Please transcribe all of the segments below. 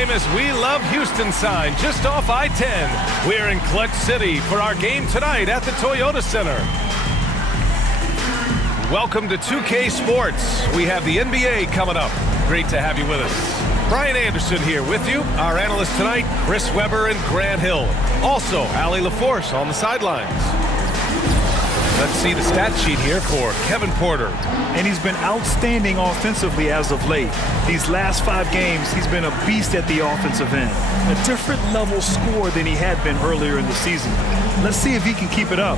Famous "We Love Houston" sign just off I-10. We're in Clutch City for our game tonight at the Toyota Center. Welcome to 2K Sports. We have the NBA coming up. Great to have you with us. Brian Anderson here with you. Our analysts tonight, Chris Webber and Grant Hill. Also, Allie LaForce on the sidelines. Let's see the stat sheet here for Kevin Porter. And he's been outstanding offensively as of late. These last 5 games, he's been a beast at the offensive end. A different level score than he had been earlier in the season. Let's see if he can keep it up.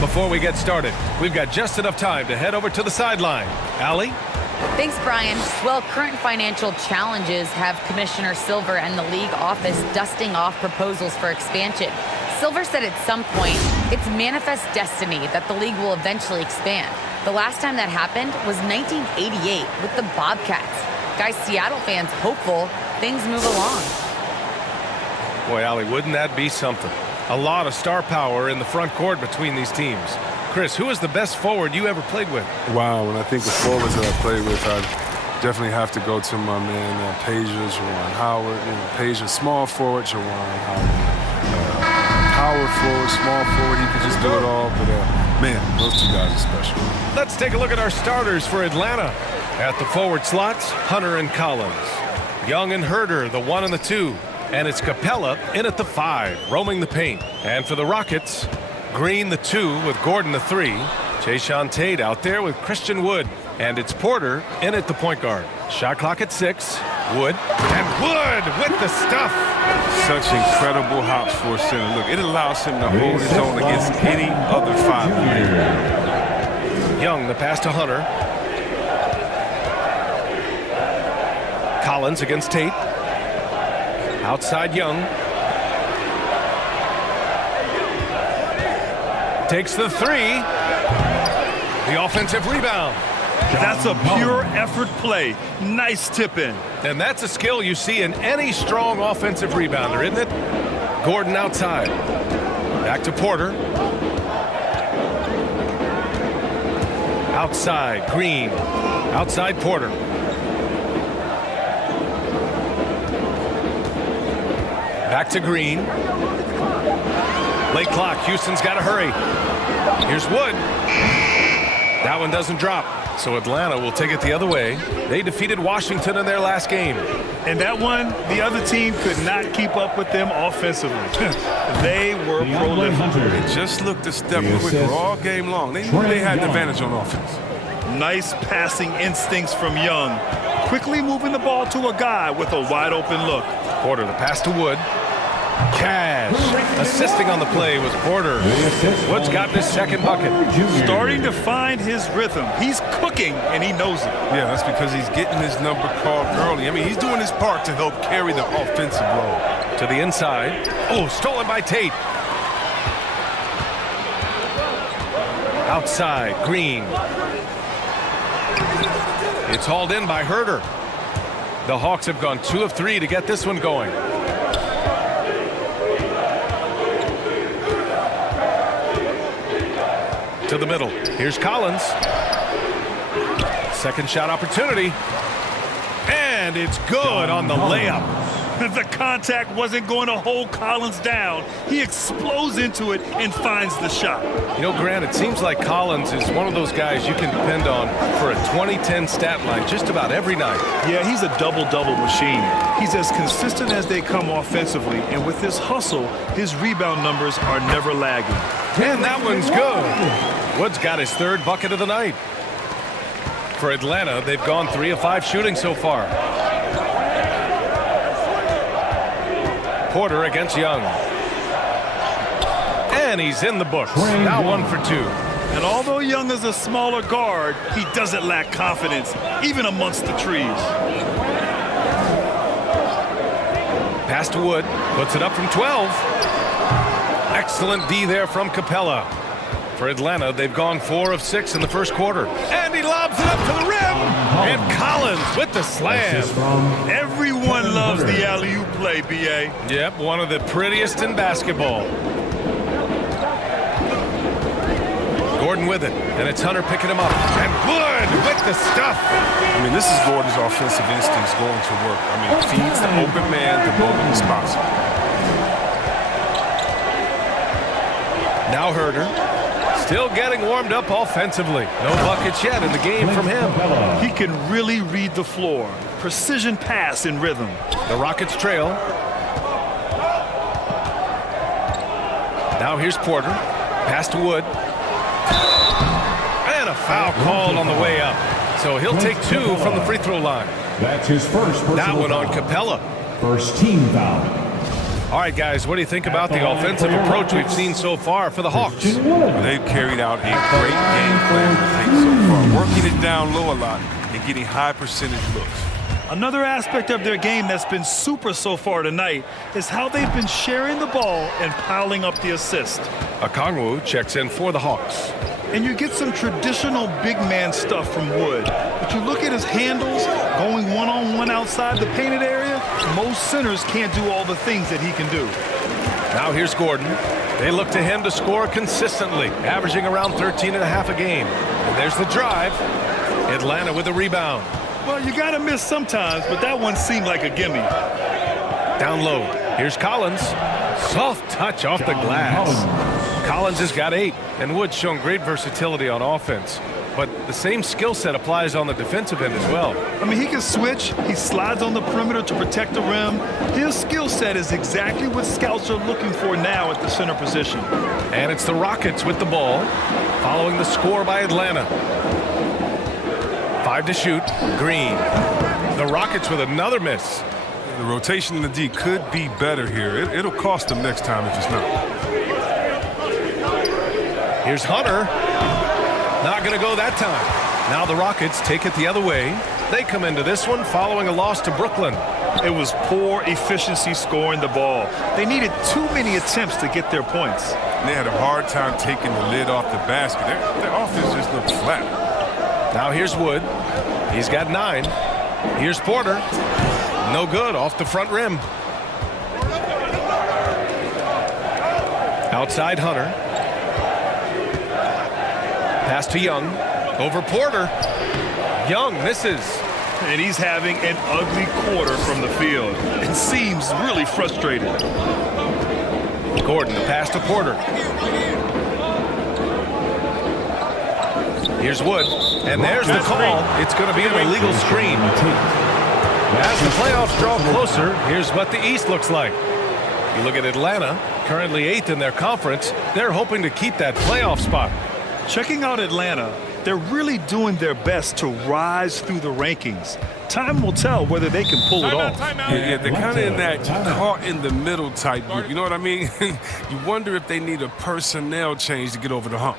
Before we get started, we've got just enough time to head over to the sideline. Allie? Thanks, Brian. Well, current financial challenges have Commissioner Silver and the league office dusting off proposals for expansion. Silver said at some point, it's manifest destiny that the league will eventually expand. The last time that happened was 1988 with the Bobcats. Guys, Seattle fans hopeful things move along. Boy, Allie, wouldn't that be something? A lot of star power in the front court between these teams. Chris, who is the best forward you ever played with? Wow, when I think of forwards that I played with, I definitely have to go to my man, Pager, Juwan Howard. Pager, small forward, Juwan Howard. Power forward, small forward, he could just do it all, but man, those two guys are special. Let's take a look at our starters for Atlanta. At the forward slots, Hunter and Collins. Young and Herder, the 1 and the 2. And it's Capella in at the 5, roaming the paint. And for the Rockets, Green the 2 with Gordon the 3. Jayshawn Tate out there with Christian Wood. And it's Porter in at the point guard. Shot clock at 6. Wood. And Wood with the stuff. Such incredible hops for a center. Look, it allows him to hold his own against any other 5. Young, the pass to Hunter. Collins against Tate. Outside Young. Takes the 3. The offensive rebound. That's a pure effort play. Nice tip in. And that's a skill you see in any strong offensive rebounder, isn't it? Gordon outside. Back to Porter. Outside, Green. Outside, Porter. Back to Green. Late clock. Houston's got to hurry. Here's Wood. That one doesn't drop. So Atlanta will take it the other way. They defeated Washington in their last game. And that one, the other team could not keep up with them offensively. They were prolific. They just looked a step quicker all game long. They knew they had an advantage on offense. Nice passing instincts from Young. Quickly moving the ball to a guy with a wide open look. Porter, the pass to Wood. Cash. Assisting on the play was Porter. Wood's gotten his second bucket. Starting to find his rhythm. He's cooking, and he knows it. Yeah, that's because he's getting his number called early. I mean, he's doing his part to help carry the offensive load. To the inside. Oh, stolen by Tate. Outside, Green. It's hauled in by Herder. The Hawks have gone 2 of 3 to get this one going. To the middle. Here's Collins. Second shot opportunity. And it's good on the layup. The contact wasn't going to hold Collins down. He explodes into it and finds the shot. You know, Grant, it seems like Collins is one of those guys you can depend on for a 2010 stat line just about every night. Yeah, he's a double-double machine. He's as consistent as they come offensively, and with his hustle, his rebound numbers are never lagging. And that one's good. Wood's got his 3rd bucket of the night. For Atlanta, they've gone 3 of 5 shooting so far. Porter against Young. And he's in the books. Now 1 for 2. And although Young is a smaller guard, he doesn't lack confidence, even amongst the trees. Pass to Wood. Puts it up from 12. Excellent D there from Capella. For Atlanta, they've gone 4 of 6 in the first quarter. And he lobs it up to the rim. And Collins with the slam. Everyone loves the alley-oop play, B.A. Yep, one of the prettiest in basketball. Gordon with it, and it's Hunter picking him up. And Wood with the stuff. I mean, this is Gordon's offensive instincts going to work. I mean, feeds the open man the moment he's possible. Now Herder. Still getting warmed up offensively. No buckets yet in the game from him. He can really read the floor. Precision pass in rhythm. The Rockets trail. Now here's Porter. Pass to Wood. And a foul called on the way up. So he'll take 2 from the free throw line. That's his first personal That one foul. on Capella. First team foul. All right, guys, what do you think about the offensive approach we've seen so far for the Hawks? They've carried out a great game plan, I think, so far. Working it down low a lot and getting high percentage looks. Another aspect of their game that's been super so far tonight is how they've been sharing the ball and piling up the assist. Okongwu checks in for the Hawks. And you get some traditional big man stuff from Wood. But you look at his handles, going one-on-one outside the painted area, most centers can't do all the things that he can do. Now here's Gordon. They look to him to score consistently, averaging around 13.5 a game. And there's the drive. Atlanta with a rebound. Well, you got to miss sometimes, but that one seemed like a gimme. Down low. Here's Collins. Soft touch off the glass. Collins has got 8, and Wood's shown great versatility on offense. But the same skill set applies on the defensive end as well. I mean, he can switch. He slides on the perimeter to protect the rim. His skill set is exactly what scouts are looking for now at the center position. And it's the Rockets with the ball, following the score by Atlanta. 5 to shoot. Green. The Rockets with another miss. The rotation in the D could be better here. It'll cost them next time if it's not. Here's Hunter. Not going to go that time. Now the Rockets take it the other way. They come into this one following a loss to Brooklyn. It was poor efficiency scoring the ball. They needed too many attempts to get their points. They had a hard time taking the lid off the basket. Their offense just looked flat. Now here's Wood. He's got 9. Here's Porter. No good off the front rim. Outside Hunter. Pass to Young. Over Porter. Young misses. And he's having an ugly quarter from the field. It seems really frustrated. Gordon, the pass to Porter. Here's Wood. And there's the call. It's going to be an illegal screen. As the playoffs draw closer, here's what the East looks like. You look at Atlanta, currently 8th in their conference. They're hoping to keep that playoff spot. Checking out Atlanta, they're really doing their best to rise through the rankings. Time will tell whether they can pull it off. Yeah, they're kind of in that caught in the middle type group. You know what I mean? You wonder if they need a personnel change to get over the hump.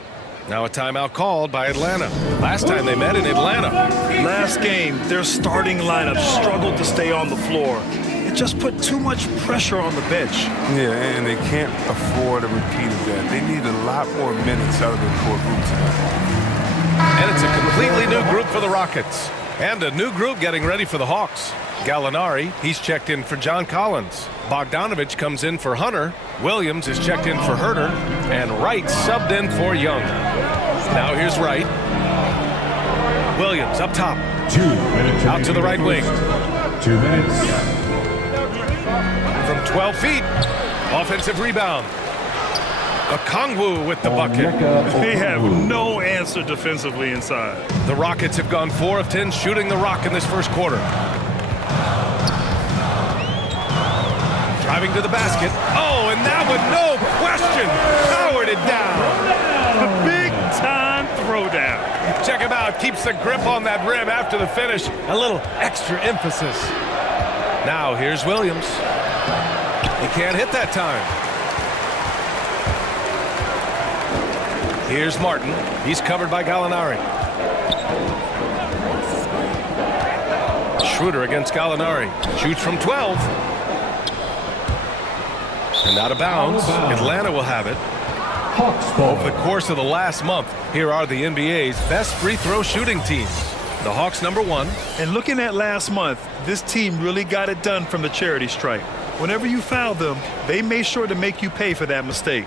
Now a timeout called by Atlanta. Last time they met in Atlanta. Last game, their starting lineup struggled to stay on the floor. It just put too much pressure on the bench. Yeah, and they can't afford a repeat of that. They need a lot more minutes out of their core group tonight. And it's a completely new group for the Rockets. And a new group getting ready for the Hawks. Gallinari, he's checked in for John Collins. Bogdanovich comes in for Hunter. Williams is checked in for Herder. And Wright subbed in for Young. Now here's Wright. Williams up top. 2 minutes. Out to the right wing. 2 minutes. From 12 feet. Offensive rebound. Okongwu with the bucket. They have no answer defensively inside. The Rockets have gone 4 of 10 shooting the rock in this first quarter. Driving to the basket. Oh, and that one, no question, powered it down. A big-time throwdown. Check him out. Keeps the grip on that rim after the finish. A little extra emphasis. Now here's Williams. He can't hit that time. Here's Martin. He's covered by Gallinari. Schroeder against Gallinari. Shoots from 12. And out of bounds. Atlanta will have it. Over the course of the last month, here are the NBA's best free throw shooting teams. The Hawks #1. And looking at last month, this team really got it done from the charity stripe. Whenever you foul them, they made sure to make you pay for that mistake.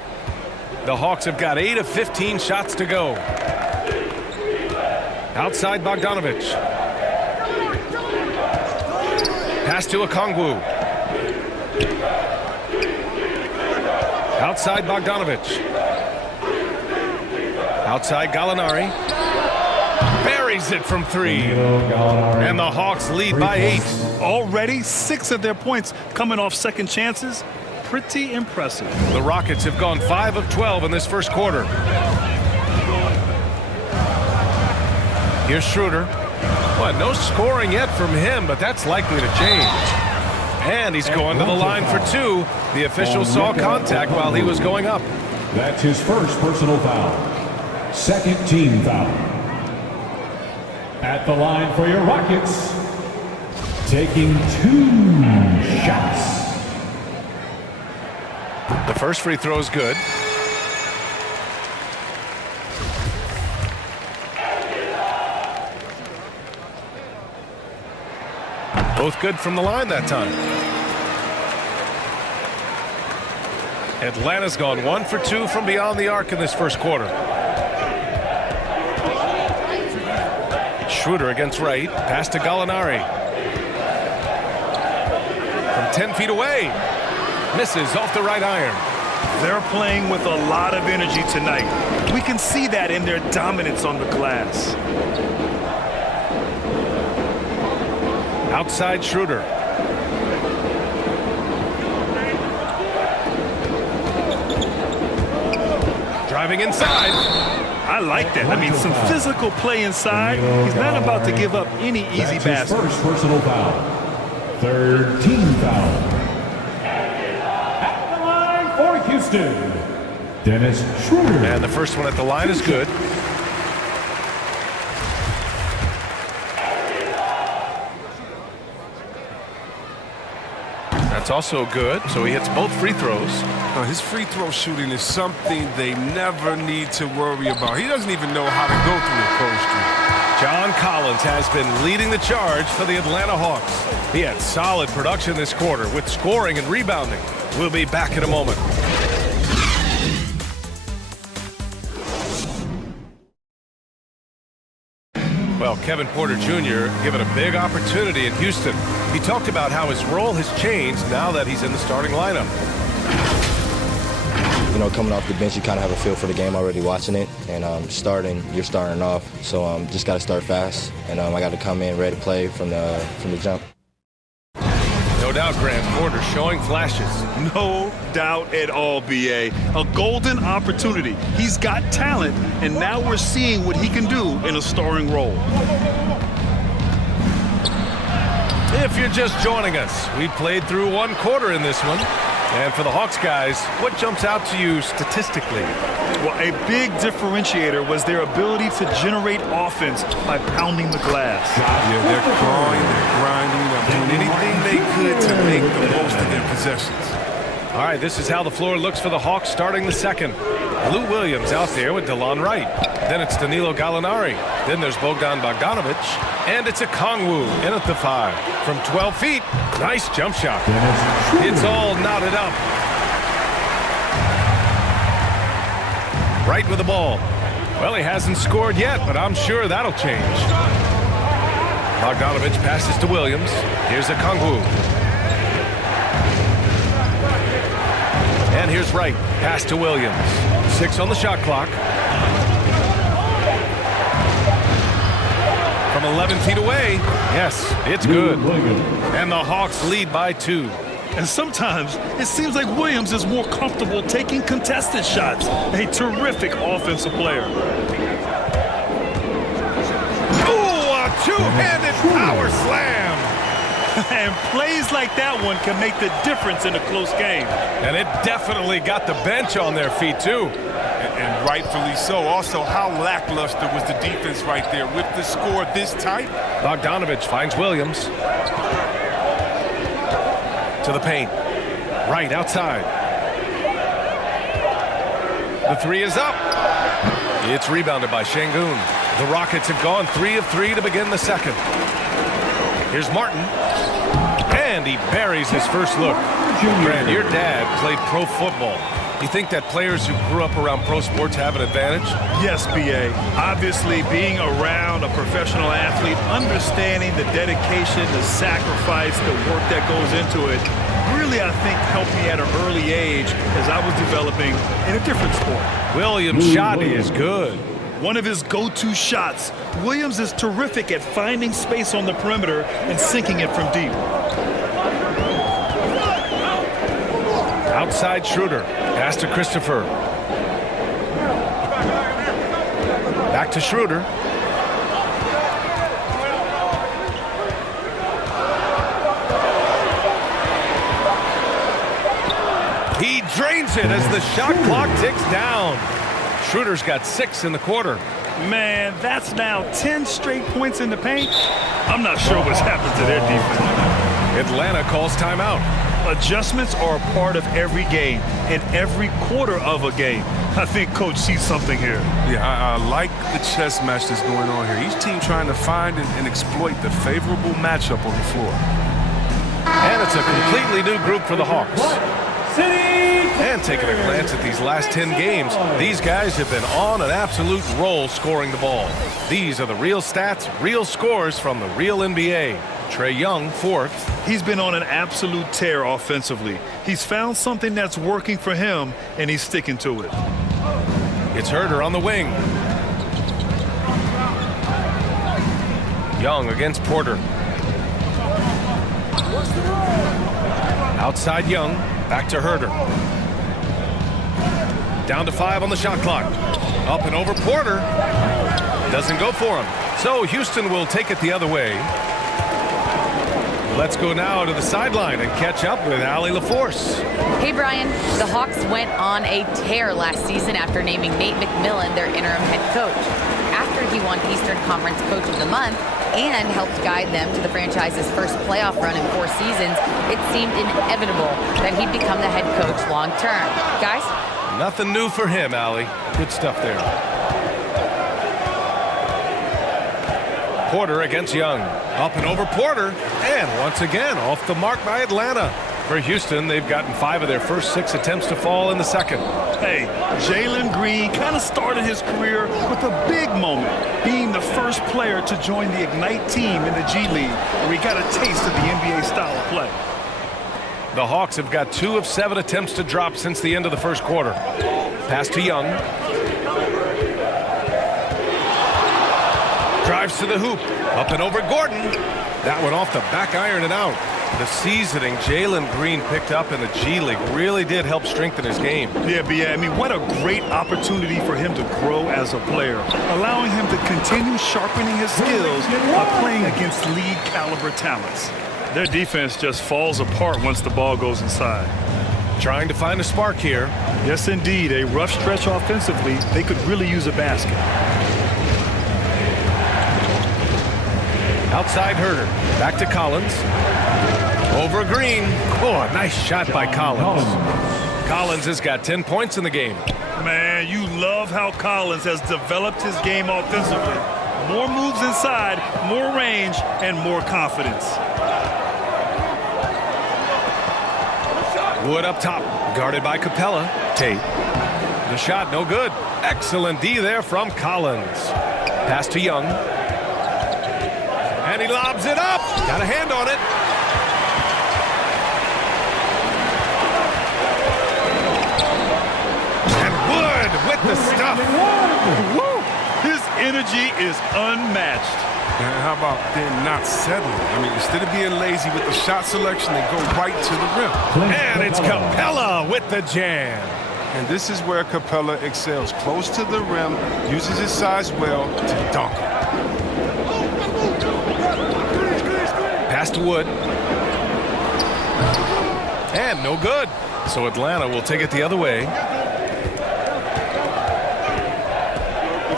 The Hawks have got 8 of 15 shots to go. Outside Bogdanovich. Pass to Okongwu. Outside Bogdanovich. Outside Gallinari. Buries it from 3. And the Hawks lead by 8. Already 6 of their points coming off second chances. Pretty impressive. The Rockets have gone 5 of 12 in this first quarter. Here's Schroeder. Well, no scoring yet from him, but that's likely to change. And he's going to the line for 2. The official saw contact while he was going up. That's his first personal foul. Second team foul. At the line for your Rockets, taking 2 shots. The first free throw is good. Both good from the line that time. Atlanta's gone 1 for 2 from beyond the arc in this first quarter. Schroeder against Wright. Pass to Gallinari. From 10 feet away. Misses off the right iron. They're playing with a lot of energy tonight. We can see that in their dominance on the glass. Outside Schroeder. Driving inside. I like that. I mean, some physical play inside. He's not about to give up any easy That's his basket. first personal foul. Third team foul. At the line for Houston, Dennis Schroeder. And the first one at the line is good. That's also good, so he hits both free throws. His free throw shooting is something they never need to worry about. He doesn't even know how to go through the cold streak. John Collins has been leading the charge for the Atlanta Hawks. He had solid production this quarter with scoring and rebounding. We'll be back in a moment. Well, Kevin Porter Jr. given a big opportunity in Houston. He talked about how his role has changed now that he's in the starting lineup. You know, coming off the bench, you kind of have a feel for the game already watching it. And you're starting off. So just got to start fast. And I got to come in ready to play from the jump. No doubt Grant Porter showing flashes. No doubt at all, B.A. A golden opportunity. He's got talent, and now we're seeing what he can do in a starring role. If you're just joining us, we played through 1 quarter in this one. And for the Hawks guys, what jumps out to you statistically? Well, a big differentiator was their ability to generate offense by pounding the glass. Yeah, they're clawing, they're grinding, they're doing anything they could to make the most of their possessions. All right, this is how the floor looks for the Hawks starting the second. Lou Williams out there with DeLon Wright. Then it's Danilo Gallinari. Then there's Bogdan Bogdanovich. And it's Okongwu in at the 5. From 12 feet, nice jump shot. It's all knotted up. Wright with the ball. Well, he hasn't scored yet, but I'm sure that'll change. Bogdanovich passes to Williams. Here's Okongwu. And here's Wright. Pass to Williams. 6 on the shot clock. From 11 feet away. Yes, it's good. And the Hawks lead by 2. And sometimes it seems like Williams is more comfortable taking contested shots. A terrific offensive player. Ooh, a two-handed power slam. And plays like that one can make the difference in a close game. And it definitely got the bench on their feet, too. And rightfully so. Also, how lackluster was the defense right there with the score this tight? Bogdanovich finds Williams. To the paint. Right outside. The 3 is up. It's rebounded by Şengün. The Rockets have gone 3 of 3 to begin the second. Here's Martin. And he buries his first look. Grant, your dad played pro football. You think that players who grew up around pro sports have an advantage? Yes, B.A. Obviously, being around a professional athlete, understanding the dedication, the sacrifice, the work that goes into it, really, I think, helped me at an early age as I was developing in a different sport. Williams' shot is good. One of his go-to shots. Williams is terrific at finding space on the perimeter and sinking it from deep. Outside Schroeder. Pass to Christopher. Back to Schroeder. He drains it as the shot clock ticks down. Schroeder's got 6 in the quarter. Man, that's now 10 straight points in the paint. I'm not sure what's happened to their defense. Atlanta calls timeout. Adjustments are a part of every game and every quarter of a game. I think Coach sees something here. Yeah, I like the chess match that's going on here. Each team trying to find and exploit the favorable matchup on the floor. And it's a completely new group for the Hawks. And taking a glance at these last 10 games, these guys have been on an absolute roll scoring the ball. These are the real stats, real scores from the real NBA. Trae Young, 4th. He's been on an absolute tear offensively. He's found something that's working for him, and he's sticking to it. It's Herder on the wing. Young against Porter. Outside Young, back to Herder. Down to 5 on the shot clock. Up and over Porter. Doesn't go for him. So Houston will take it the other way. Let's go now to the sideline and catch up with Allie LaForce. Hey, Brian. The Hawks went on a tear last season after naming Nate McMillan their interim head coach. After he won Eastern Conference Coach of the Month and helped guide them to the franchise's first playoff run in 4 seasons, it seemed inevitable that he'd become the head coach long term. Guys? Nothing new for him, Allie. Good stuff there. Porter against Young. Up and over Porter. And once again, off the mark by Atlanta. For Houston, they've gotten 5 of their first 6 attempts to fall in the second. Hey, Jalen Green kind of started his career with a big moment, being the first player to join the Ignite team in the G League, where he got a taste of the NBA style of play. The Hawks have got 2 of 7 attempts to drop since the end of the first quarter. Pass to Young. Drives to the hoop. Up and over Gordon. That one off the back iron and out. The seasoning Jalen Green picked up in the G League really did help strengthen his game. Yeah, I mean, what a great opportunity for him to grow as a player, allowing him to continue sharpening his skills by playing against league caliber talents. Their defense just falls apart once the ball goes inside. Trying to find a spark here. Yes, indeed. A rough stretch offensively. They could really use a basket. Outside Herder. Back to Collins. Over Green. Oh, a nice shot by Collins. Collins has got 10 points in the game. Man, you love how Collins has developed his game offensively. More moves inside, more range, and more confidence. Wood up top. Guarded by Capella. Tate. The shot no good. Excellent D there from Collins. Pass to Young. And he lobs it up. Got a hand on it. And Wood with the stuff. Woo! His energy is unmatched. And how about them not settling? I mean, instead of being lazy with the shot selection, they go right to the rim. And it's Capella with the jam. And this is where Capella excels. Close to the rim, uses his size well to dunk it. Pass to Wood. And no good. So Atlanta will take it the other way.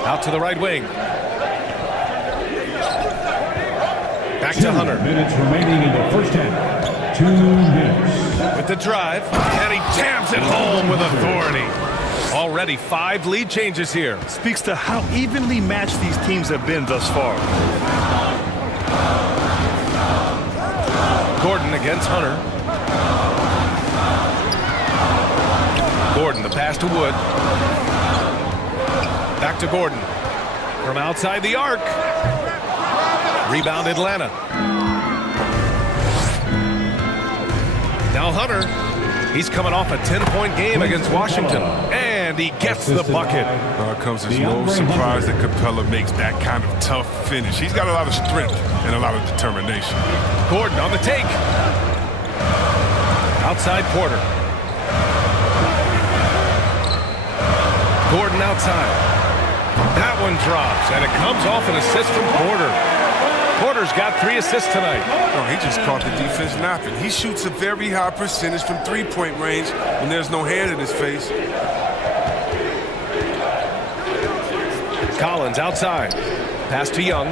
Out to the right wing. Back to Hunter. 2 minutes remaining in the first half. 2 minutes. With the drive. And he jams it home with authority. Already 5 lead changes here. Speaks to how evenly matched these teams have been thus far. Gordon against Hunter. Gordon, the pass to Wood. Back to Gordon. From outside the arc. Rebound Atlanta. Now Hunter. He's coming off a 10-point game against Washington. And he gets the bucket. It comes as no surprise that Capella makes that kind of tough finish. He's got a lot of strength and a lot of determination. Gordon on the take. Outside Porter. Gordon outside. That one drops, and it comes off an assist from Porter. Porter's got 3 assists tonight. Oh, he just caught the defense napping. He shoots a very high percentage from three-point range when there's no hand in his face. Collins outside. Pass to Young.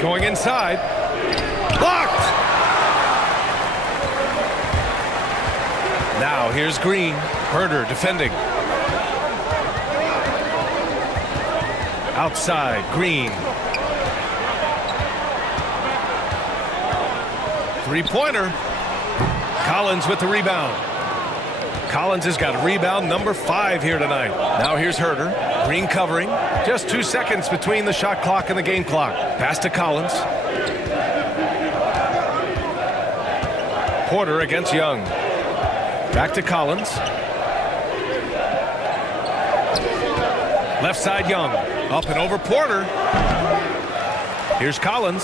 Going inside. Blocked! Now here's Green. Herder defending. Outside, Green. Three-pointer. Collins with the rebound. Collins has got rebound number 5 here tonight. Now here's Herder. Green covering. Just 2 seconds between the shot clock and the game clock. Pass to Collins. Porter against Young. Back to Collins. Left side Young. Up and over Porter. Here's Collins.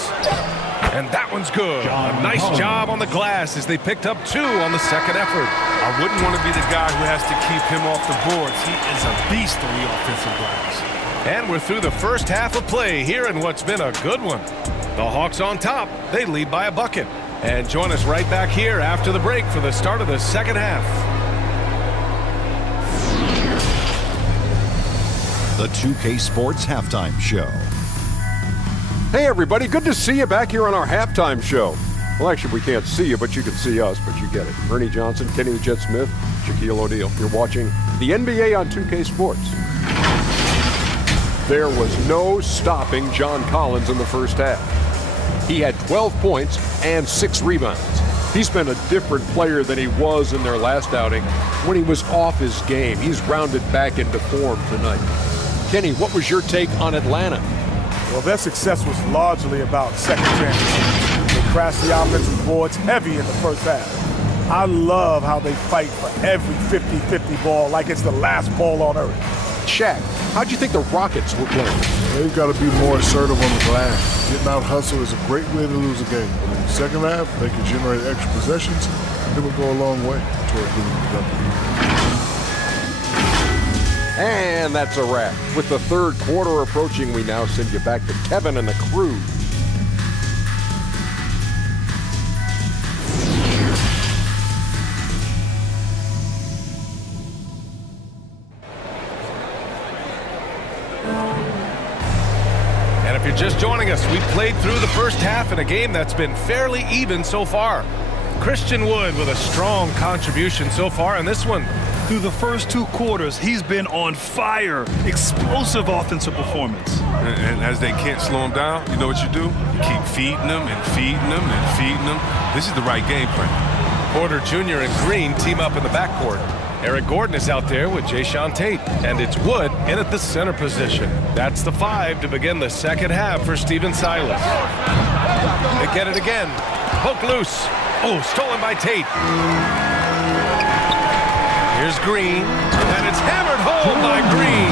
And that one's good. A nice job on the glass as they picked up 2 on the second effort. I wouldn't want to be the guy who has to keep him off the boards. He is a beast on the offensive glass. And we're through the first half of play here in what's been a good one. The Hawks on top. They lead by a bucket. And join us right back here after the break for the start of the second half. The 2K Sports Halftime Show. Hey everybody, good to see you back here on our halftime show. Well, actually, we can't see you, but you can see us, but you get it. Ernie Johnson, Kenny the Jet Smith, Shaquille O'Neal. You're watching the NBA on 2K Sports. There was no stopping John Collins in the first half. He had 12 points and 6 rebounds. He's been a different player than he was in their last outing when he was off his game. He's rounded back into form tonight. Kenny, what was your take on Atlanta? Well, their success was largely about second chances. They crashed the offensive boards heavy in the first half. I love how they fight for every 50-50 ball like it's the last ball on earth. Shaq, how'd you think the Rockets were playing? They've got to be more assertive on the glass. Getting out hustle is a great way to lose a game. In the second half, they can generate extra possessions. It will go a long way toward getting the W. And that's a wrap. With the third quarter approaching, we now send you back to Kevin and the crew. And if you're just joining us, we played through the first half in a game that's been fairly even so far. Christian Wood with a strong contribution so far in this one. Through the first 2 quarters, he's been on fire. Explosive offensive performance. And as they can't slow him down, you know what you do? You keep feeding them and feeding them and feeding them. This is the right game plan. Porter Jr. and Green team up in the backcourt. Eric Gordon is out there with Jayshawn Tate. And it's Wood in at the center position. That's the 5 to begin the second half for Stephen Silas. They get it again. Poke loose. Oh, stolen by Tate. Here's Green, and it's hammered home by Green.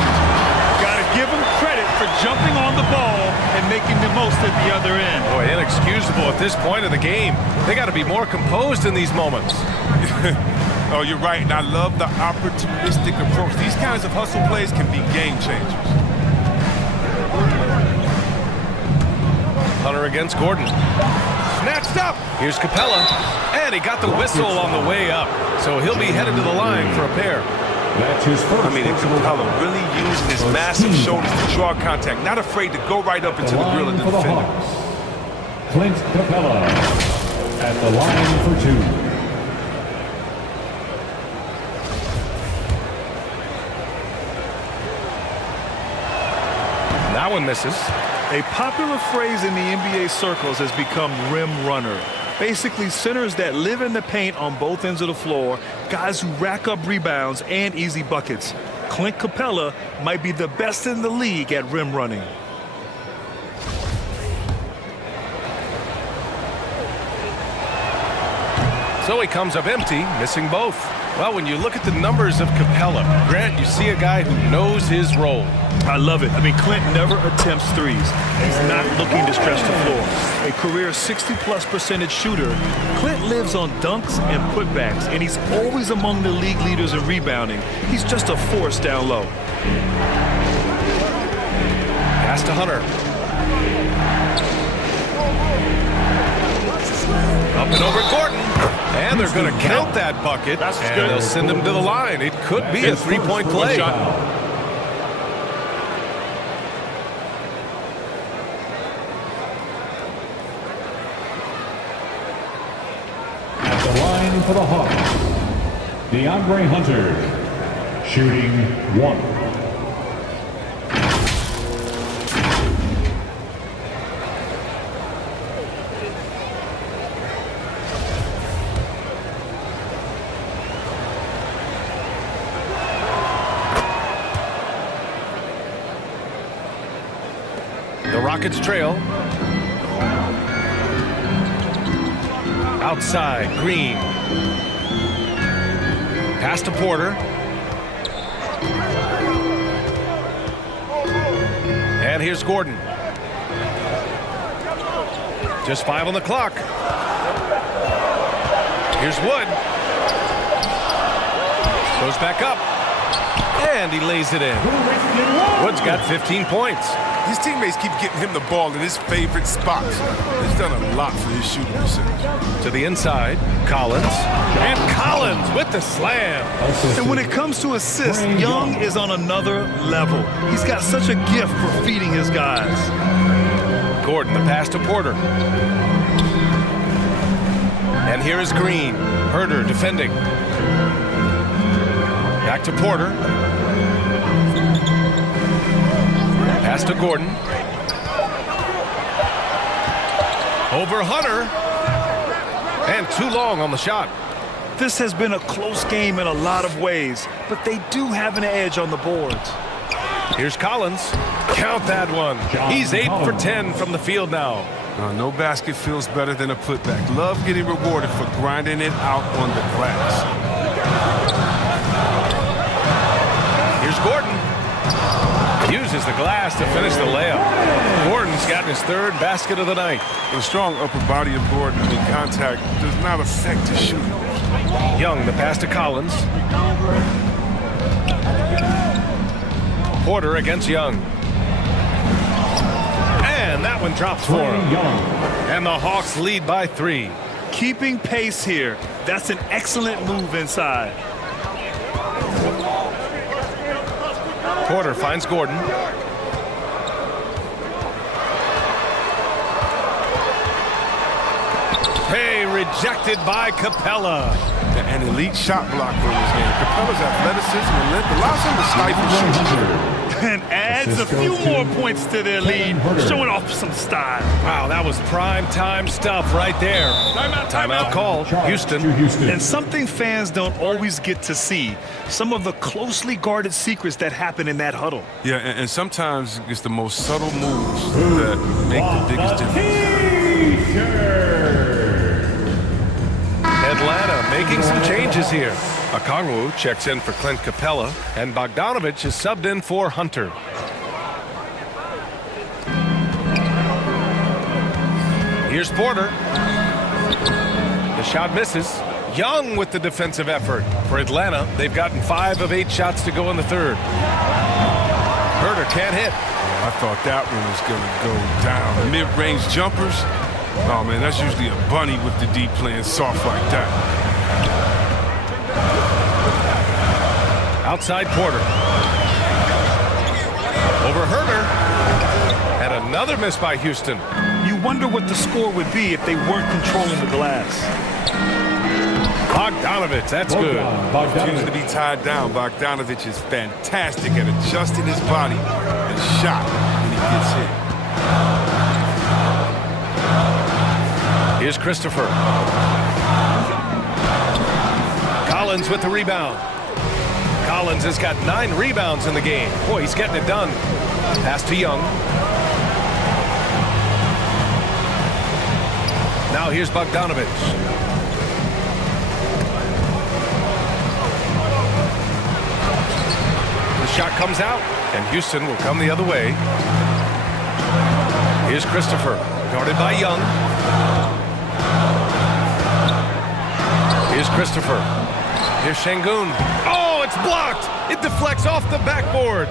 Got to give him credit for jumping on the ball and making the most at the other end. Boy, inexcusable at this point of the game. They got to be more composed in these moments. Oh, you're right, and I love the opportunistic approach. These kinds of hustle plays can be game changers. Hunter against Gordon. Snatched up. Here's Capella. And he got the whistle on the way up. So he'll be headed to the line for a pair. That's his first. I mean, Capella really using his massive shoulders to draw contact. Not afraid to go right up into the grill of the defender. Clint Capella at the line for 2. That one misses. A popular phrase in the NBA circles has become rim runner. Basically, centers that live in the paint on both ends of the floor guys who rack up rebounds and easy buckets. Clint Capella might be the best in the league at rim running. So he comes up empty, missing both. Well, when you look at the numbers of Capella, Grant, you see a guy who knows his role. I love it. I mean, Clint never attempts threes. He's not looking to stretch the floor. A career 60+% shooter, Clint lives on dunks and putbacks, and he's always among the league leaders in rebounding. He's just a force down low. Pass to Hunter. Up and over Gordon. And they're going to count that bucket, and they'll send him to the line. It could be a three-point play. At the line for the Hawks, DeAndre Hunter, shooting 1. Rockets trail. Outside, Green. Pass to Porter. And here's Gordon. Just 5 on the clock. Here's Wood. Goes back up. And he lays it in. Wood's got 15 points. His teammates keep getting him the ball in his favorite spots. He's done a lot for his shooting percentage. To the inside, Collins. And Collins with the slam. And when it comes to assists, Young is on another level. He's got such a gift for feeding his guys. Gordon, the pass to Porter. And here is Green. Herder defending. Back to Porter. Pass to Gordon. Over Hunter. And too long on the shot. This has been a close game in a lot of ways, but they do have an edge on the boards. Here's Collins. Count that one. He's 8 for 10 from the field now. No basket feels better than a putback. Love getting rewarded for grinding it out on the glass. Here's Gordon. Uses the glass to finish the layup. Gordon's gotten his 3rd basket of the night. The strong upper body of Gordon in contact does not affect his shooting. Young, the pass to Collins. Porter against Young. And that one drops for him. And the Hawks lead by 3. Keeping pace here. That's an excellent move inside. Porter finds Gordon. Hey, rejected by Capella. An elite shot blocker in this game. Capella's athleticism and length allows him to snipe and shoot. And adds a few more points to their lead, showing off some style. Wow, that was prime time stuff right there. Timeout call, Houston. And something fans don't always get to see, some of the closely guarded secrets that happen in that huddle. Yeah, and sometimes it's the most subtle moves that make the biggest difference. Atlanta making some changes here. Okongwu checks in for Clint Capella, and Bogdanovich is subbed in for Hunter. Here's Porter. The shot misses. Young with the defensive effort. For Atlanta, they've gotten 5 of 8 shots to go in the 3rd. Herder can't hit. I thought that one was going to go down. Mid-range jumpers. Oh, man, that's usually a bunny with the deep playing soft like that. Outside Porter. Over Herder. And another miss by Houston. You wonder what the score would be if they weren't controlling the glass. Bogdanovich, that's good. Continues to be tied down. Bogdanovich is fantastic at adjusting his body and shot when he gets hit. Here's Christopher. Collins with the rebound. Collins has got 9 rebounds in the game. Boy, he's getting it done. Pass to Young. Now here's Bogdanovich. The shot comes out, and Houston will come the other way. Here's Christopher, guarded by Young. Here's Christopher. Here's Şengün. Oh, it's blocked. It deflects off the backboard.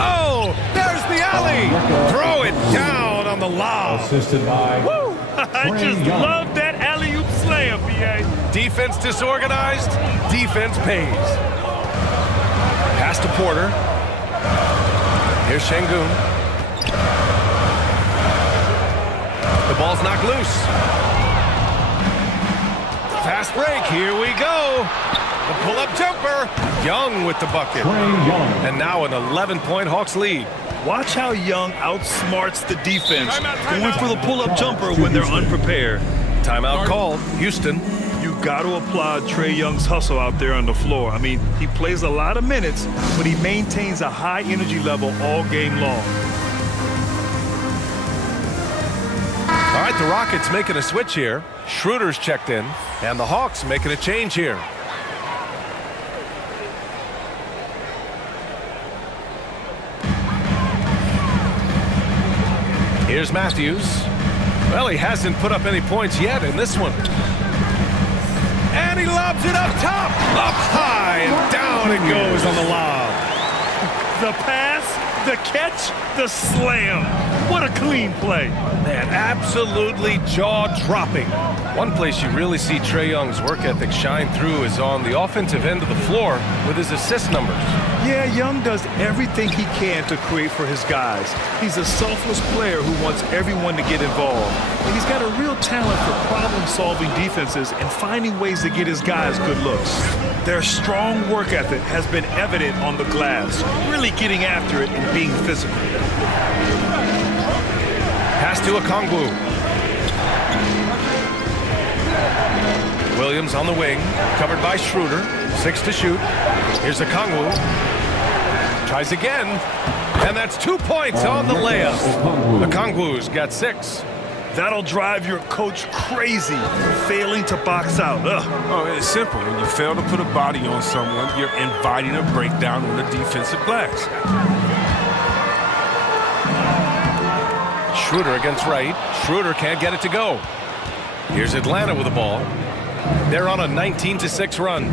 Oh, there's the alley. Throw it down on the lob. Assisted by Woo! I just love that alley-oop slam, B.A. Defense disorganized. Defense pays. Pass to Porter. Here's Şengün. The ball's knocked loose. Fast break. Here we go. The pull-up jumper. Young with the bucket. And now an 11-point Hawks lead. Watch how Young outsmarts the defense, going for the pull-up jumper when they're unprepared. Timeout called. Houston. You got to applaud Trae Young's hustle out there on the floor. I mean, he plays a lot of minutes, but he maintains a high energy level all game long. All right, the Rockets making a switch here. Schroeder's checked in, and the Hawks making a change here. Here's Matthews. Well, he hasn't put up any points yet in this one. And he lobs it up top. Up high, and down it goes on the lob. The pass, the catch, the slam. What a clean play. Man, absolutely jaw-dropping. One place you really see Trae Young's work ethic shine through is on the offensive end of the floor with his assist numbers. Yeah, Young does everything he can to create for his guys. He's a selfless player who wants everyone to get involved. And he's got a real talent for problem-solving defenses and finding ways to get his guys good looks. Their strong work ethic has been evident on the glass, really getting after it and being physical. Pass to Okongwu. Williams on the wing, covered by Schroeder. 6 to shoot. Here's Okongwu. Tries again, and that's 2 points on the layup. Okongwu's got 6. That'll drive your coach crazy, failing to box out. Ugh. Oh, it's simple. When you fail to put a body on someone, you're inviting a breakdown on the defensive glass. Schroeder against Wright. Schroeder can't get it to go. Here's Atlanta with the ball. They're on a 19-6 run.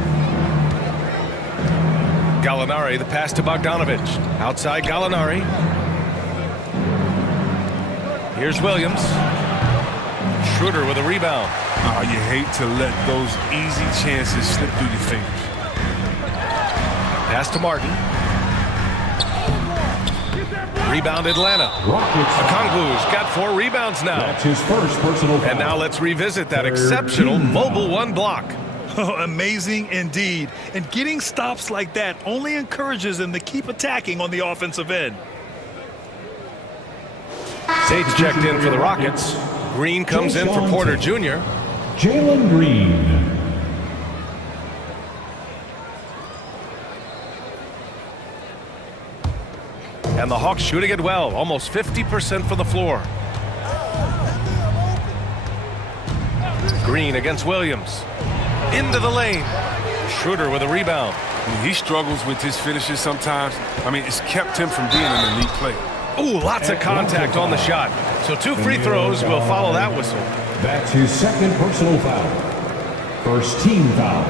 Gallinari, the pass to Bogdanovich. Outside Gallinari. Here's Williams. Schroeder with a rebound. Oh, you hate to let those easy chances slip through your fingers. Pass to Martin. Rebound Atlanta. Okongwu's got 4 rebounds now. That's his first personal foul. And now let's revisit that exceptional mobile 1 block. Oh, amazing indeed. And getting stops like that only encourages them to keep attacking on the offensive end. Tate's checked in for the Rockets. Green comes in for Porter Jr. Jalen Green. And the Hawks shooting it well, almost 50% from the floor. Green against Williams. Into the lane. Schroeder with a rebound. I mean, he struggles with his finishes sometimes. I mean, it's kept him from being an elite player. Ooh, lots of contact on the shot. So 2 free throws will follow that whistle. That's his second personal foul. First team foul.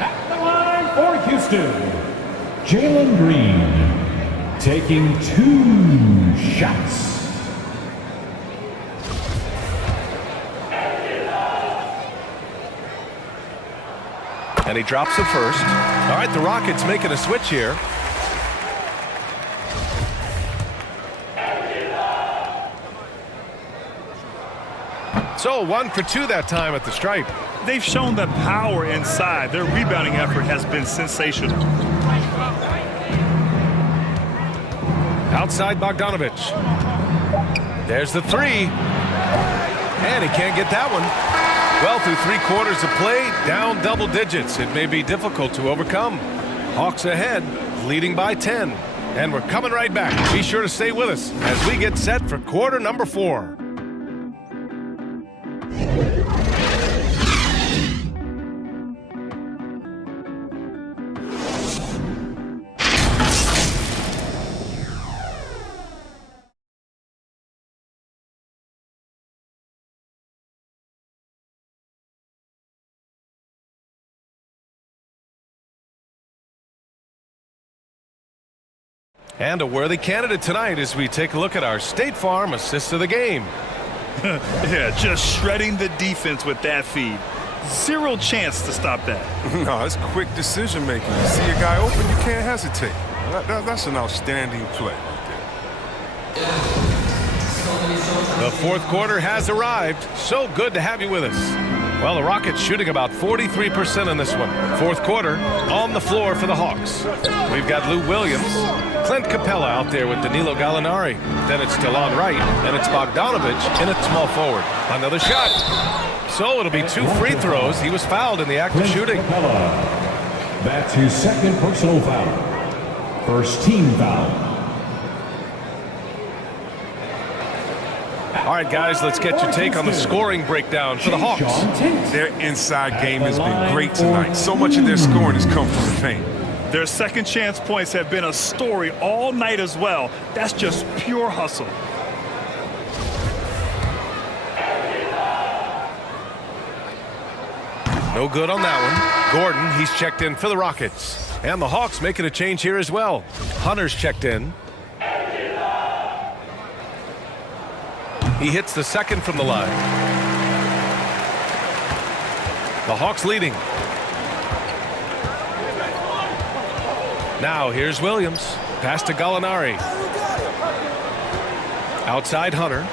At the line for Houston, Jalen Green taking 2 shots. And he drops the first. All right, the Rockets making a switch here. So 1 for 2 that time at the stripe. They've shown the power inside. Their rebounding effort has been sensational. Outside Bogdanovich. There's the 3. And he can't get that one. Well, through 3 quarters of play, down double digits. It may be difficult to overcome. Hawks ahead, leading by 10. And we're coming right back. Be sure to stay with us as we get set for quarter number 4. And a worthy candidate tonight as we take a look at our State Farm assist of the game. Yeah, just shredding the defense with that feed. Zero chance to stop that. No, it's quick decision making. You see a guy open, you can't hesitate. That's an outstanding play right there. The 4th quarter has arrived. So good to have you with us. Well, the Rockets shooting about 43% in this one. 4th quarter on the floor for the Hawks. We've got Lou Williams, Clint Capella out there with Danilo Gallinari. Then it's DeLon Wright, and it's Bogdanovich in at small forward. Another shot. So it'll be 2 free throws. He was fouled in the act of shooting. That's his 2nd personal foul. First team foul. All right, guys, let's get your take on the scoring breakdown for the Hawks. Their inside game has been great tonight. So much of their scoring has come from the paint. Their second chance points have been a story all night as well. That's just pure hustle. No good on that one. Gordon, he's checked in for the Rockets. And the Hawks making a change here as well. Hunter's checked in. He hits the 2nd from the line. The Hawks leading. Now here's Williams. Pass to Gallinari. Outside Hunter.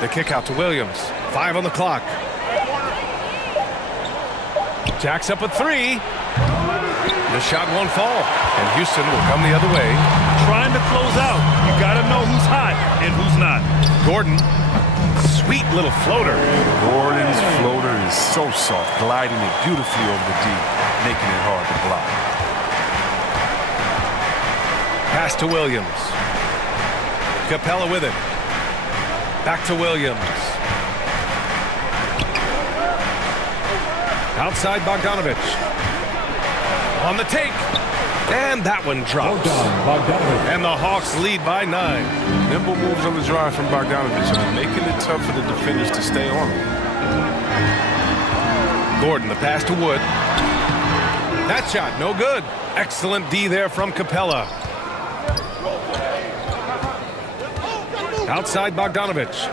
The kick out to Williams. 5 on the clock. Jacks up a 3. The shot won't fall, and Houston will come the other way. Trying to close out. You got to know who's hot and who's not. Gordon, sweet little floater. Gordon's floater is so soft, gliding it beautifully over the D, making it hard to block. Pass to Williams. Capella with it. Back to Williams. Outside Bogdanovich. On the take. And that one drops. And the Hawks lead by 9. Nimble moves on the drive from Bogdanovich, and making it tough for the defenders to stay on him. Gordon, the pass to Wood. That shot, no good. Excellent D there from Capella. Outside Bogdanovich.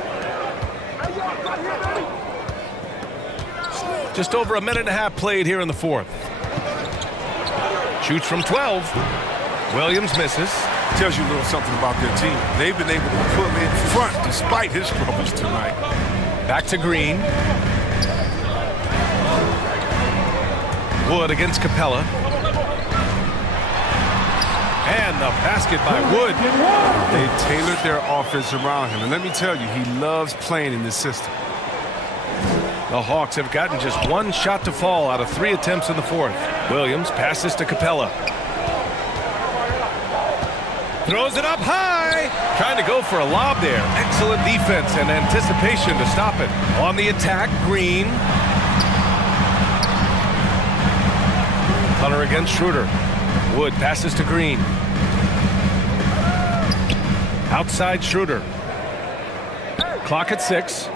Just over a minute and a half played here in the 4th. Shoots from 12. Williams misses. Tells you a little something about their team. They've been able to put him in front despite his troubles tonight. Back to Green. Wood against Capella. And the basket by Wood. They tailored their offense around him. And let me tell you, he loves playing in this system. The Hawks have gotten just 1 shot to fall out of 3 attempts in the 4th. Williams passes to Capella. Throws it up high. Trying to go for a lob there. Excellent defense and anticipation to stop it. On the attack, Green. Hunter against Schroeder. Wood passes to Green. Outside Schroeder. Clock at 6.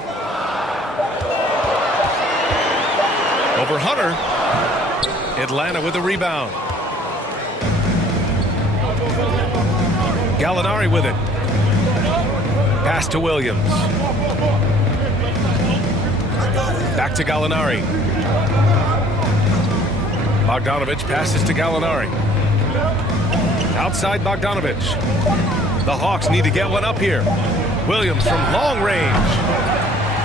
Over Hunter. Atlanta with a rebound. Gallinari with it. Pass to Williams. Back to Gallinari. Bogdanovich passes to Gallinari. Outside Bogdanovich. The Hawks need to get one up here. Williams from long range.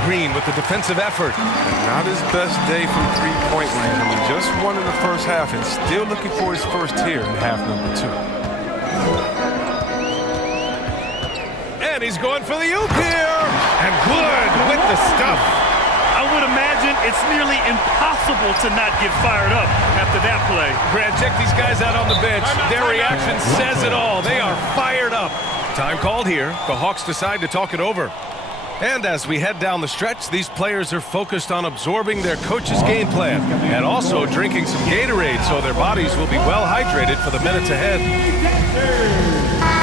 Green with the defensive effort. Not his best day from three-point range. I mean, just won in the first half and still looking for his first here in half number 2. He's going for the oop here. And Wood with the stuff. I would imagine it's nearly impossible to not get fired up after that play. Brad, check these guys out on the bench. Their reaction says it all. They are fired up. Time called here. The Hawks decide to talk it over. And as we head down the stretch, these players are focused on absorbing their coach's game plan and also drinking some Gatorade so their bodies will be well hydrated for the minutes ahead.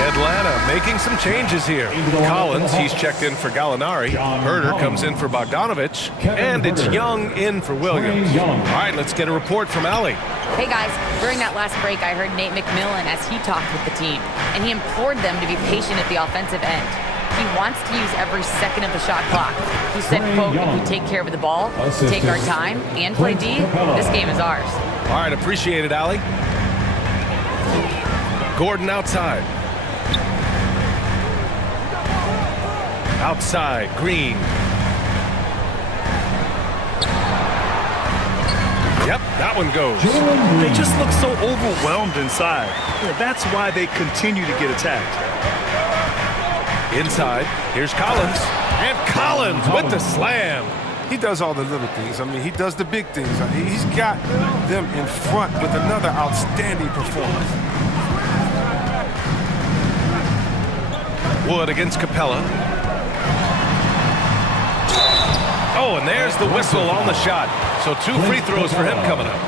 Atlanta making some changes here. Collins, he's checked in for Gallinari. Herder comes in for Bogdanovich. And it's Young in for Williams. All right, let's get a report from Allie. Hey guys, during that last break, I heard Nate McMillan as he talked with the team, and he implored them to be patient at the offensive end. He wants to use every second of the shot clock. He said, quote, if we take care of the ball, take our time, and play D, this game is ours. All right, appreciate it, Allie. Gordon outside. Outside, Green. Yep, that one goes. They just look so overwhelmed inside. Yeah, that's why they continue to get attacked. Inside, here's Collins. And Collins with the slam. He does all the little things. I mean, he does the big things. He's got them in front with another outstanding performance. Wood against Capella. Oh, and there's the whistle on the shot. So 2 free throws for him coming up.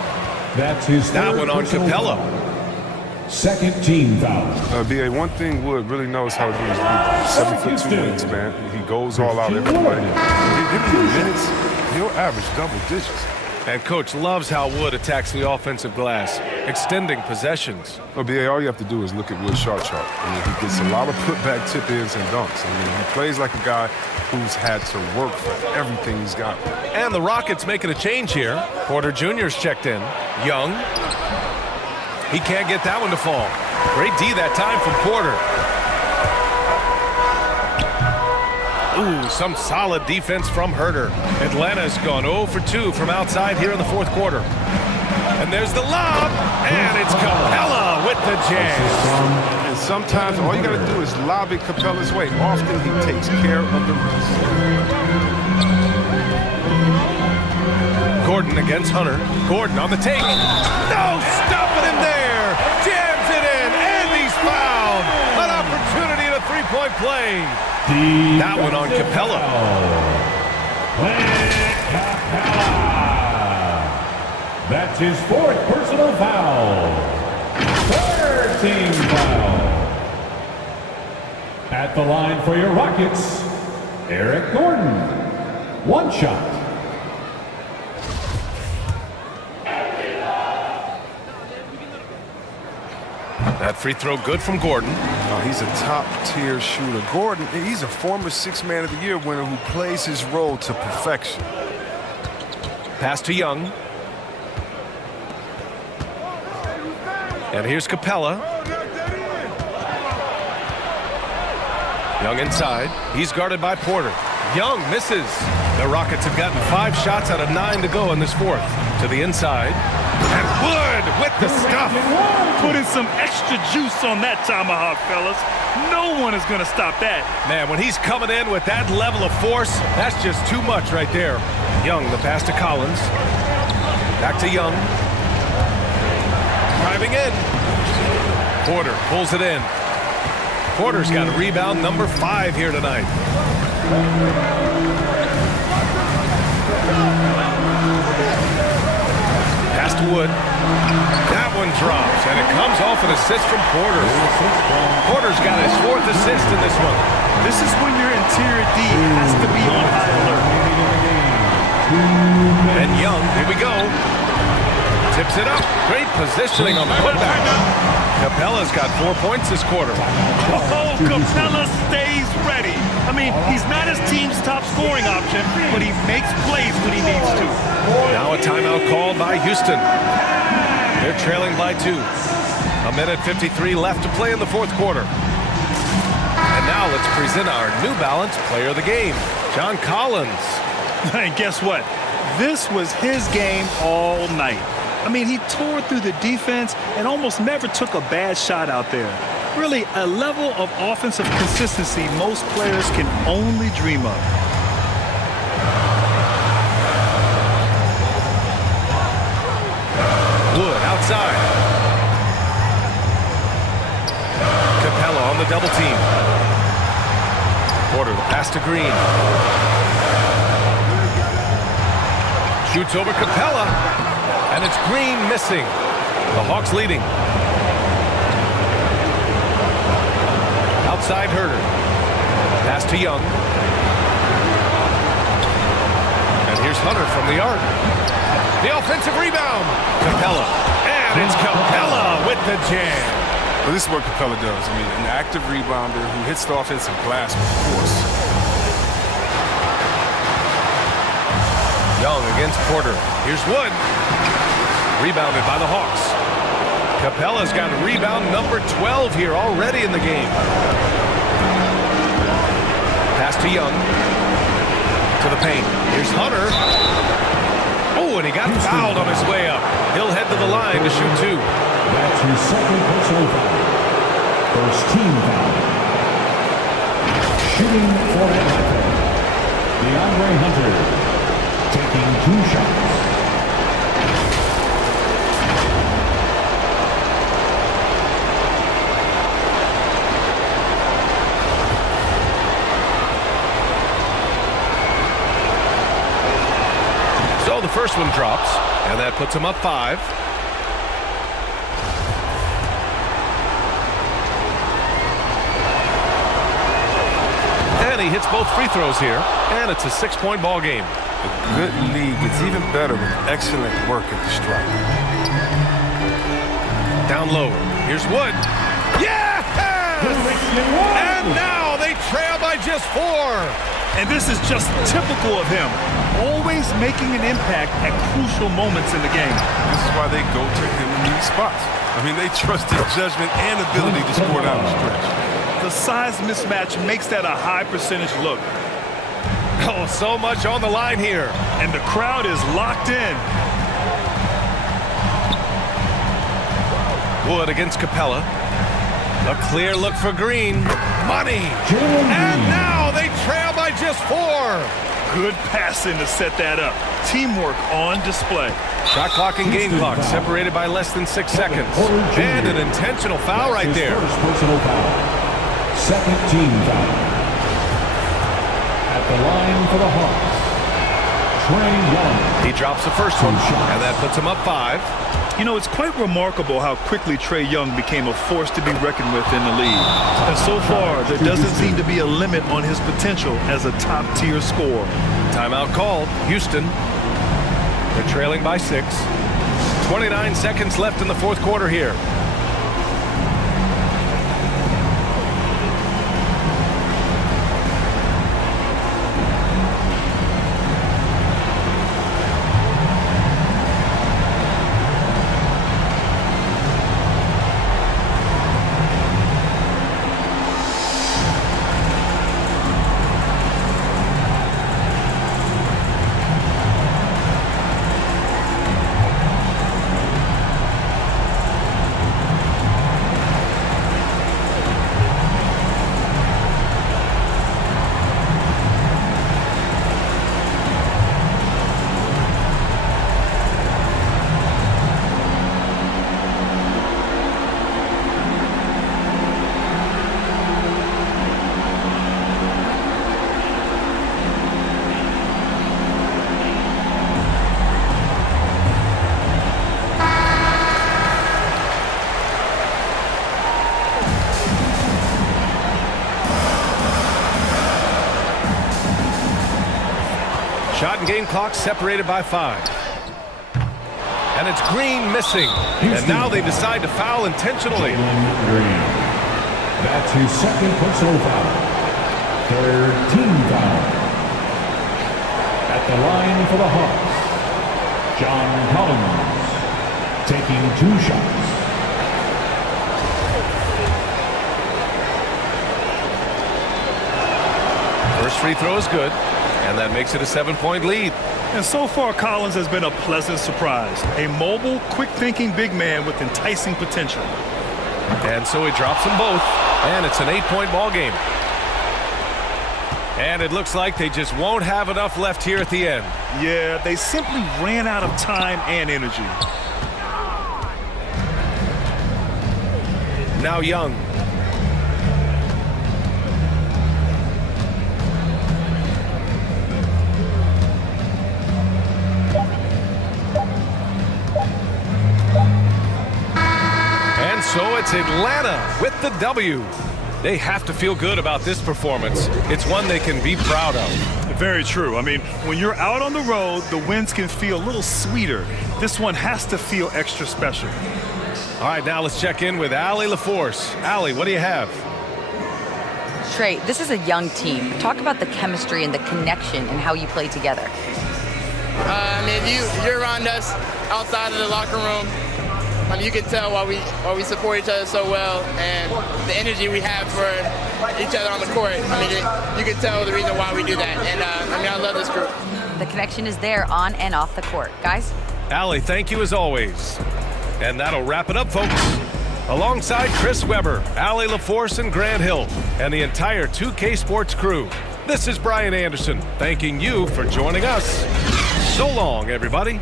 That's his that one on Capella. Second team foul. BA, one thing Wood really knows how to do is 7'2" wingsman. He goes all out every play. Give him minutes, he'll average double digits. And Coach loves how Wood attacks the offensive glass, extending possessions. Well, BA, all you have to do is look at Wood's shot chart. I mean, he gets a lot of putback tip-ins and dunks. I mean, he plays like a guy who's had to work for everything he's got. And the Rockets making a change here. Porter Jr.'s checked in. Young. He can't get that one to fall. Great D that time from Porter. Ooh, some solid defense from Herder. Atlanta's gone 0 for 2 from outside here in the fourth quarter. And there's the lob, and it's Capella with the jam. And sometimes all you got to do is lob it Capella's way. Often he takes care of the rest. Gordon against Hunter. Gordon on the take. No, stopping him there. Jams it in, and he's fouled. An opportunity in a three-point play. That one on Capella. That's his 4th personal foul. 3rd team foul. At the line for your Rockets, Eric Gordon. 1 shot. That free throw good from Gordon. Oh, he's a top-tier shooter. Gordon, he's a former 6th Man of the Year winner who plays his role to perfection. Pass to Young. And here's Capella. Young inside. He's guarded by Porter. Young misses. The Rockets have gotten 5 shots out of 9 to go in this fourth. To the inside. And Wood with the stuff. Putting some extra juice on that tomahawk, fellas. No one is going to stop that. Man, when he's coming in with that level of force, that's just too much right there. Young, the pass to Collins. Back to Young. Driving in. Porter pulls it in. Porter's got a rebound number 5 here tonight. Pass to Wood. That one drops, and it comes off an assist from Porter. Porter's got his 4th assist in this one. This is when your interior D has to be on high alert. And Young, here we go. Tips it up. Great positioning on the putback. Capella's got 4 points this quarter. Oh, Capella stays ready. I mean, he's not his team's top scoring option, but he makes plays when he needs to. Now a timeout called by Houston. They're trailing by 2. A minute 53 left to play in the fourth quarter. And now let's present our New Balance Player of the Game, John Collins. And guess what? This was his game all night. I mean, he tore through the defense and almost never took a bad shot out there. Really, a level of offensive consistency most players can only dream of. Wood outside. Capella on the double team. Porter, the pass to Green. Shoots over Capella, and it's Green missing. The Hawks leading. Outside Herder. Pass to Young. And here's Hunter from the arc. The offensive rebound. Capella. And it's Capella with the jam. Well, this is what Capella does. I mean, an active rebounder who hits the offensive glass with force. Young against Porter. Here's Wood. Rebounded by the Hawks. Capella's got rebound number 12 here already in the game. Pass to Young. To the paint. Here's Hunter. Oh, and he got fouled on his way up. He'll head to the line to shoot two. That's his second personal foul. First team foul. Shooting for Atlanta. DeAndre Hunter taking 2 shots. So the first one drops, and that puts him up 5. And he hits both free throws here, and it's a 6-point ball game. A good league gets even better with excellent work at the stripe. Down lower. Here's Wood. Yes! And now they trail by just 4. And this is just typical of him. Always making an impact at crucial moments in the game. This is why they go to him in these spots. I mean, they trust his judgment and ability to score down the stretch. The size mismatch makes that a high percentage look. Oh, so much on the line here. And the crowd is locked in. Wood against Capella. A clear look for Green. Money. And now they trail by just 4. Good passing to set that up. Teamwork on display. Shot clock and game clock separated by less than 6 seconds. And an intentional foul right there. First personal foul. Second team foul. At the line for the Hawks, Trae Young. He drops the first one, and that puts him up 5. You know, it's quite remarkable how quickly Trae Young became a force to be reckoned with in the league. And so far, there doesn't seem to be a limit on his potential as a top-tier scorer. Timeout called. Houston. They're trailing by 6. 29 seconds left in the fourth quarter here. Shot and game clock separated by 5. And it's Green missing. And now they decide to foul intentionally. Green. That's his second personal foul. Third team foul. At the line for the Hawks, John Collins taking 2 shots. First free throw is good. And that makes it a 7-point lead. And so far, Collins has been a pleasant surprise. A mobile, quick-thinking big man with enticing potential. And so he drops them both, and it's an 8-point ball game. And it looks like they just won't have enough left here at the end. Yeah, they simply ran out of time and energy. Now Young. And so it's Atlanta with the W. They have to feel good about this performance. It's one they can be proud of. Very true. I mean, when you're out on the road, the wins can feel a little sweeter. This one has to feel extra special. All right, now let's check in with Allie LaForce. Allie, what do you have? Trey, this is a young team. Talk about the chemistry and the connection and how you play together. I mean, if you're around us outside of the locker room, you can tell why we support each other so well, and the energy we have for each other on the court. I mean, you can tell the reason why we do that. And I love this group. The connection is there on and off the court. Guys? Allie, thank you as always. And that'll wrap it up, folks. Alongside Chris Webber, Allie LaForce, and Grant Hill, and the entire 2K Sports crew, this is Brian Anderson, thanking you for joining us. So long, everybody.